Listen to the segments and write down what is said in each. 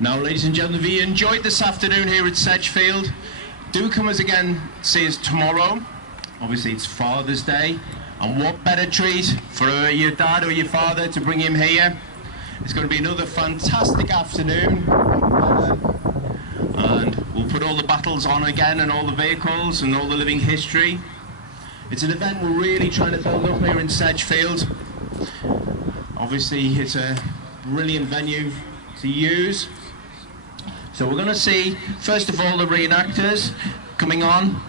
Now, ladies and gentlemen, if you enjoyed this afternoon here at Sedgfield, do come us again, see us tomorrow. Obviously, it's Father's Day, and what better treat for your dad or your father to bring him here. It's going to be another fantastic afternoon, and we'll put all the battles on again, and all the vehicles, and all the living history. It's an event we're really trying to build up here in Sedgfield. Obviously, it's a brilliant venue to use. So we're going to see, first of all, the reenactors coming on.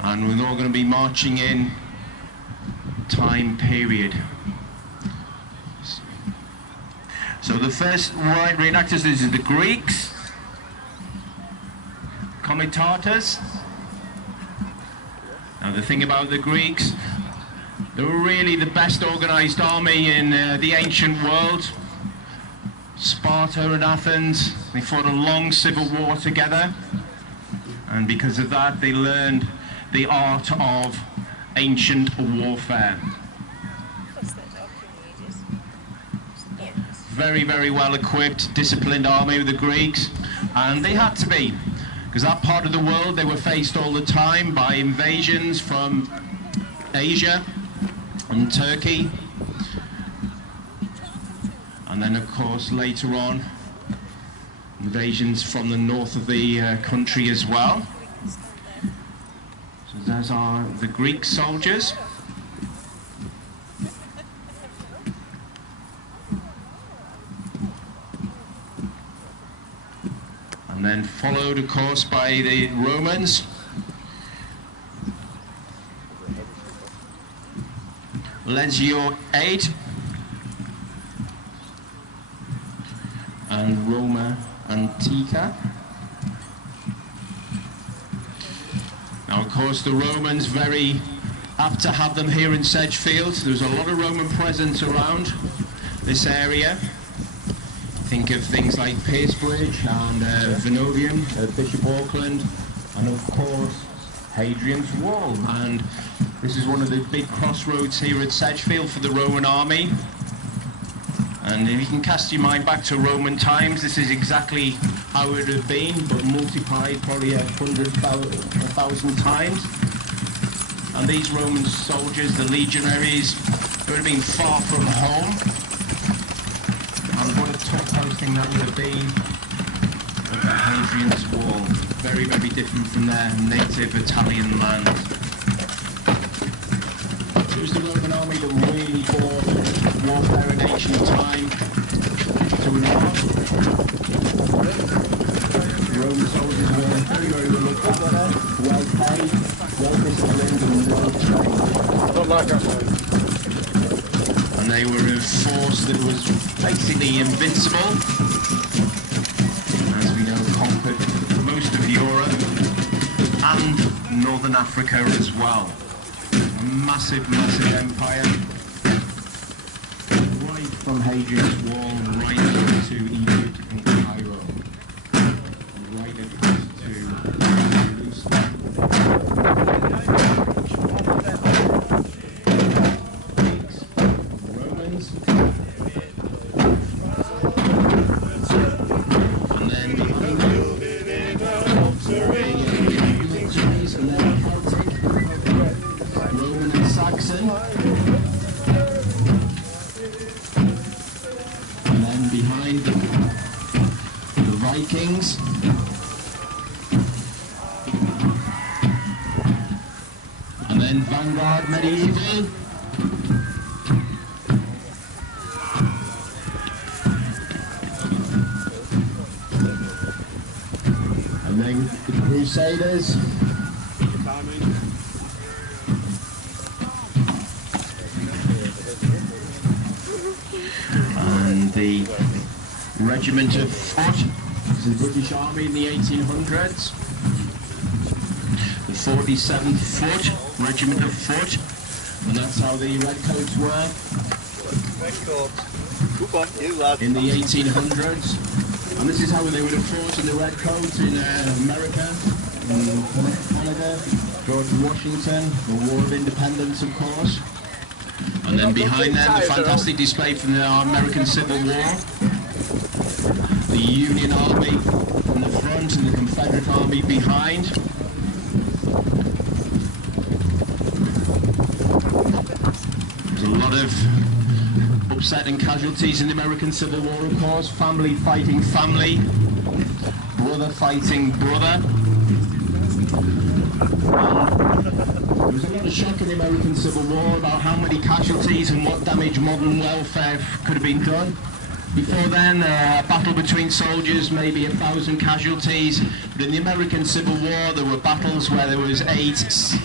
And we're all going to be marching in time period. So the first reenactors is the Greeks, Comitatus. Now the thing about the Greeks, they were really the best organized army in the ancient world. Sparta and Athens, they fought a long civil war together, and because of that they learned the art of ancient warfare. Very, very well equipped, disciplined army with the Greeks, and they had to be, because that part of the world they were faced all the time by invasions from Asia and Turkey. And then, of course, later on, invasions from the north of the country as well. So those are the Greek soldiers. And then followed, of course, by the Romans. Legio 8. And Roma Antica. Now, of course, the Romans, very apt to have them here in Sedgfield. There's a lot of Roman presence around this area. Think of things like Piercebridge and Venovium, Bishop Auckland, and of course, Hadrian's Wall. And this is one of the big crossroads here at Sedgfield for the Roman army. And if you can cast your mind back to Roman times, this is exactly how it would have been, but multiplied probably 1,000 times. And these Roman soldiers, the legionaries, they would have been far from home. And what a tough posting that would have been over Hadrian's Wall. Very, very different from their native Italian land. It was the Roman army that really brought warfare in ancient time to an end. Roman soldiers were very, very well looked after, well paid, well disciplined and well trained. Not like us, mate. And they were a force that was basically invincible. As we know, conquered most of Europe and Northern Africa as well. A massive, massive empire. From Hadrian's Wall right over to Egypt and Cairo, and right across to Jerusalem. Greeks, Romans, and then behind them, militaries, and then Celtic, Roman and Saxon. Behind them, the Vikings, and then Vanguard Medieval, and then the Crusaders, and the Regiment of Foot, the British Army in the 1800s, the 47th Foot, Regiment of Foot, and that's how the Redcoats were in the 1800s. And this is how they would have fought in the Redcoats in America, in Canada, George Washington, the War of Independence, of course. And then behind them, the fantastic display from the American Civil War. The Union Army in the front and the Confederate Army behind. There's a lot of upset and casualties in the American Civil War, of course. Family fighting family. Brother fighting brother. There was a lot of shock in the American Civil War about how many casualties and what damage modern welfare could have been done. Before then, a battle between soldiers, maybe 1,000 casualties. But in the American Civil War, there were battles where there was 8,000,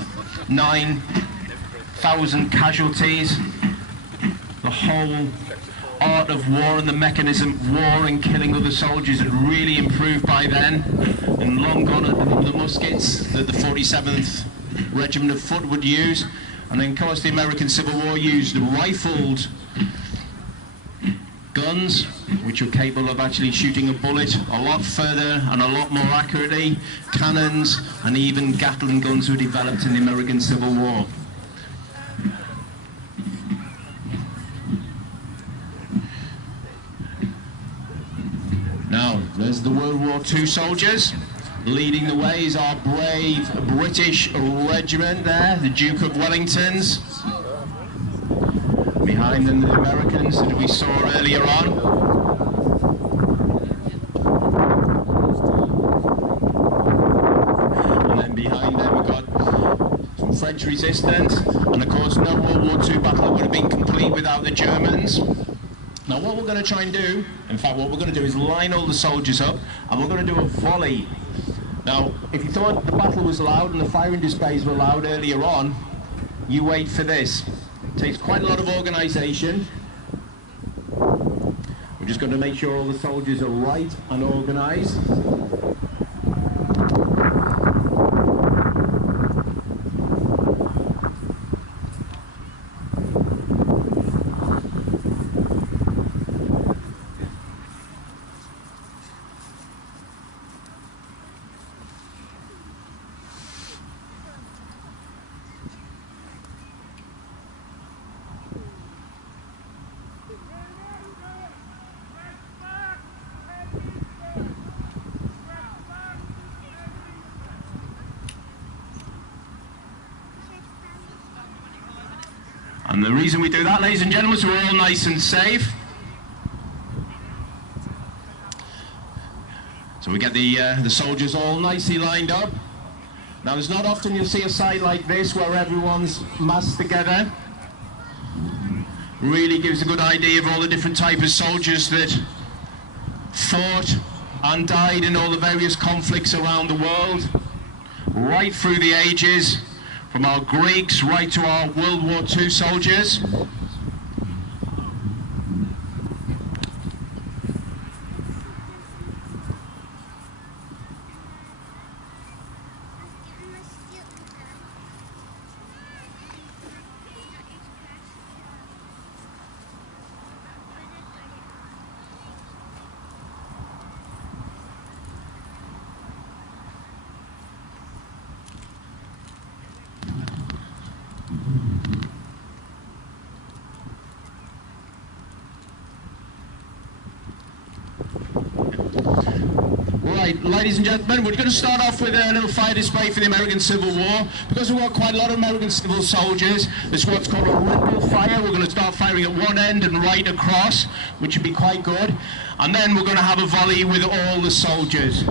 9,000 casualties. The whole art of war and the mechanism of war and killing other soldiers had really improved by then. And long gone are the muskets that the 47th Regiment of Foot would use. And then, of course, the American Civil War used rifled guns, which were capable of actually shooting a bullet a lot further and a lot more accurately. Cannons and even Gatling guns were developed in the American Civil War. Now, there's the World War II soldiers. Leading the way is our brave British regiment there, the Duke of Wellingtons. Behind them, the Americans that we saw earlier on. And then behind them, we've got some French resistance. And of course, no World War II battle would have been complete without the Germans. Now, what we're going to try and do, in fact, what we're going to do is line all the soldiers up, and we're going to do a volley. Now, if you thought the battle was loud and the firing displays were loud earlier on, you wait for this. It takes quite a lot of organisation. We're just going to make sure all the soldiers are right and organised. And the reason we do that, ladies and gentlemen, is we're all nice and safe. So we get the soldiers all nicely lined up. Now, there's not often you'll see a sight like this where everyone's massed together. Really gives a good idea of all the different types of soldiers that fought and died in all the various conflicts around the world, right through the ages. From our Greeks right to our World War II soldiers. Right, ladies and gentlemen, we're going to start off with a little fire display for the American Civil War. Because we've got quite a lot of American civil soldiers, there's what's called a ripple fire. We're going to start firing at one end and right across, which would be quite good. And then we're going to have a volley with all the soldiers.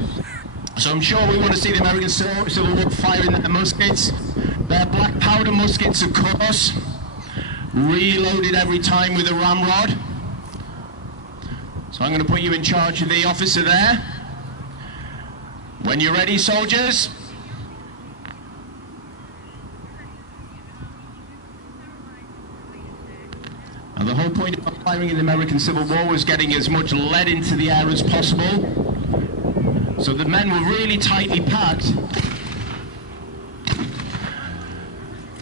So I'm sure we want to see the American Civil War firing the muskets. They're black powder muskets, of course, reloaded every time with a ramrod. So I'm going to put you in charge of the officer there. When you're ready, soldiers. And the whole point of firing in the American Civil War was getting as much lead into the air as possible. So the men were really tightly packed.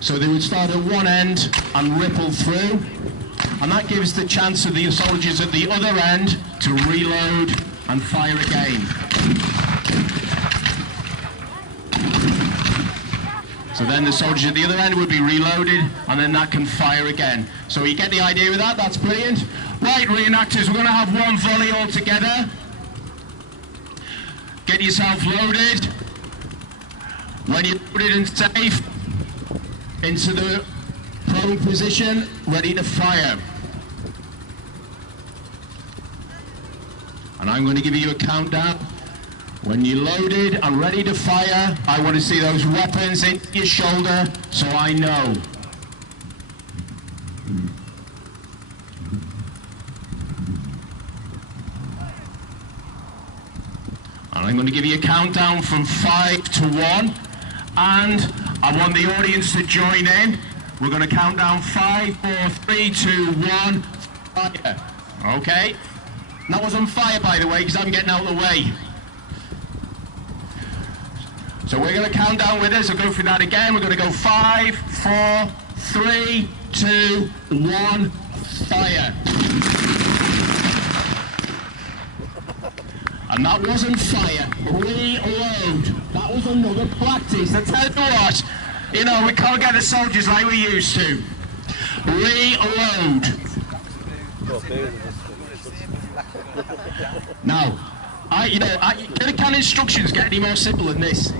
So they would start at one end and ripple through. And that gives the chance of the soldiers at the other end to reload and fire again. So then the soldiers at the other end would be reloaded, and then that can fire again. So you get the idea with that? That's brilliant. Right, reenactors, we're going to have one volley all together. Get yourself loaded. When you're loaded and safe, into the prone position, ready to fire. And I'm going to give you a countdown. When you're loaded and ready to fire, I want to see those weapons in your shoulder so I know. And I'm going to give you a countdown from 5 to 1. And I want the audience to join in. We're going to count down 5, 4, 3, 2, 1, fire. Okay? And that was on fire, by the way, because I'm getting out of the way. So we're going to count down with us. I'll go through that again. We're going to go 5, 4, 3, 2, 1, fire. And that wasn't fire. Reload. That was another practice. I tell you what, you know, we can't get the soldiers like we used to. Reload. Now, can instructions get any more simple than this?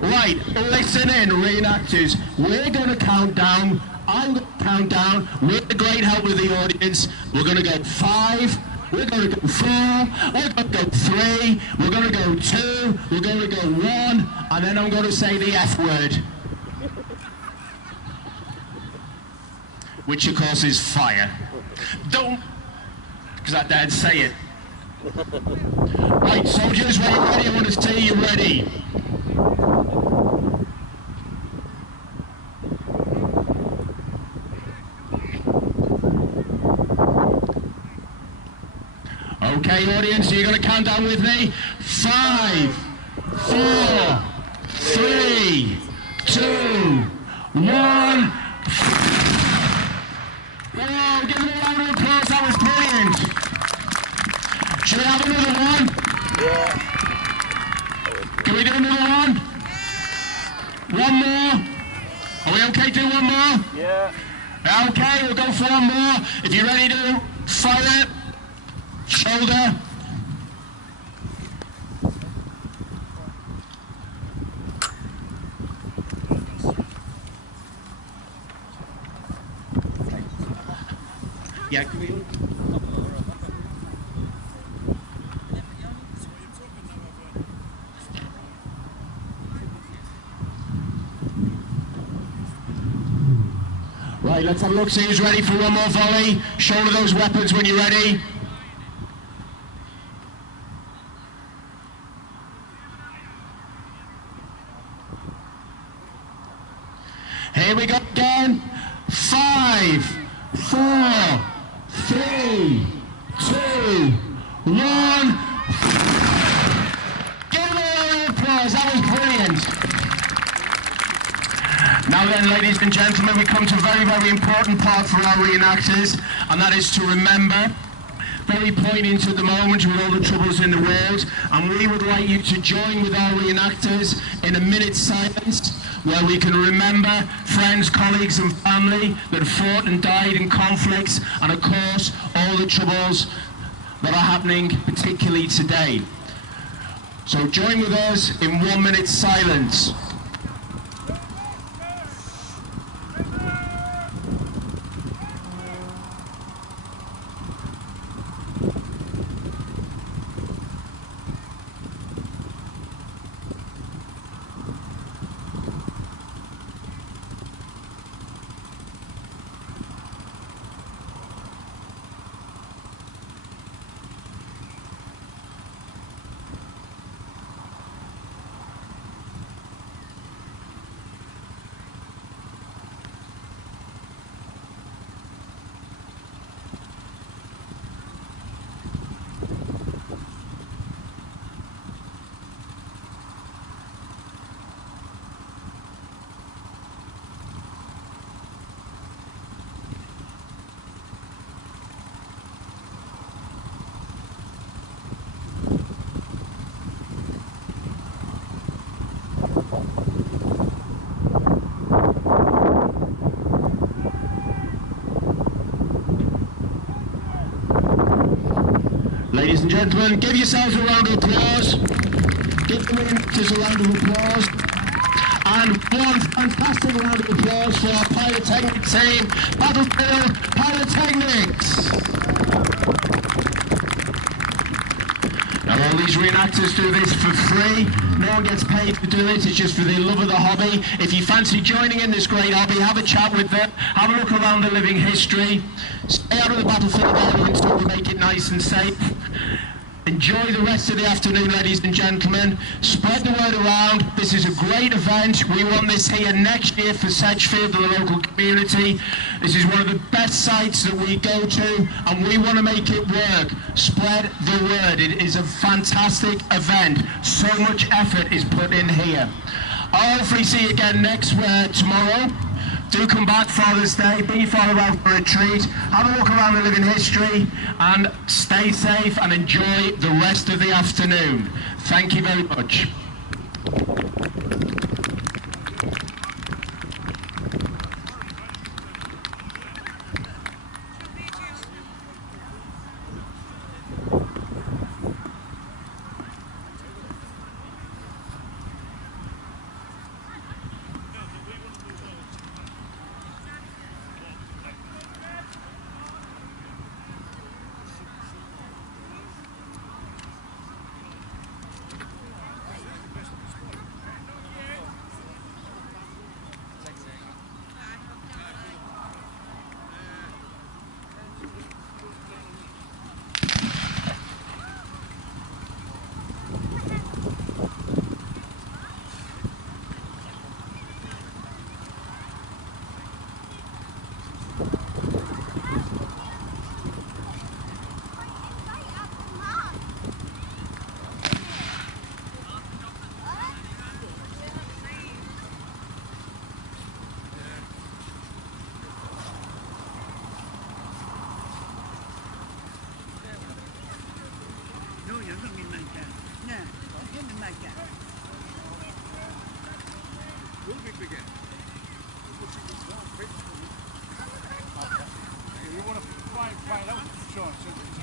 Right, listen in, reenactors. We're going to count down. I'm going to count down with the great help of the audience. We're going to go 5. We're going to go 4. We're going to go 3. We're going to go 2. We're going to go 1. And then I'm going to say the F word. Which, of course, is fire. Don't, because I dared say it. Right, soldiers, when you're ready, I want to see you ready. Okay, audience, you're going to count down with me. 5, 4, 3, 2, 1. Whoa, give me a round of applause, that was brilliant. Should we have another one? Yeah. Can we do another one? One more? Are we okay to do one more? Yeah. Okay, we'll go for one more. If you're ready to fire, shoulder. Yeah, can we? Right, let's have a look, see who's ready for one more volley. Shoulder those weapons when you're ready. Here we go again. 5, 4, 3, 2, 1. Give them a round of applause, that was brilliant. Now then, ladies and gentlemen, we come to a very, very important part for our reenactors, and that is to remember. Very poignant at the moment with all the troubles in the world, and we would like you to join with our reenactors in a minute's silence, where we can remember friends, colleagues and family that fought and died in conflicts, and of course all the troubles that are happening particularly today. So join with us in 1 minute's silence. Ladies and gentlemen, give yourselves a round of applause. Give the reenactors a round of applause. And one fantastic round of applause for our pyrotechnic team, Battlefield Pyrotechnics. Now all these reenactors do this for free. No one gets paid to do it, it's just for the love of the hobby. If you fancy joining in this great hobby, have a chat with them, have a look around the living history, stay out of the battlefield area until we make it nice and safe. Enjoy the rest of the afternoon, ladies and gentlemen. Spread the word around. This is a great event. We want this here next year for Sedgfield and the local community. This is one of the best sites that we go to, and we want to make it work. Spread the word. It is a fantastic event. So much effort is put in here. I'll hopefully see you again tomorrow. Do come back Father's Day, bring your father out for a treat, have a look around the living history, and stay safe and enjoy the rest of the afternoon. Thank you very much. You want to find out, Sean?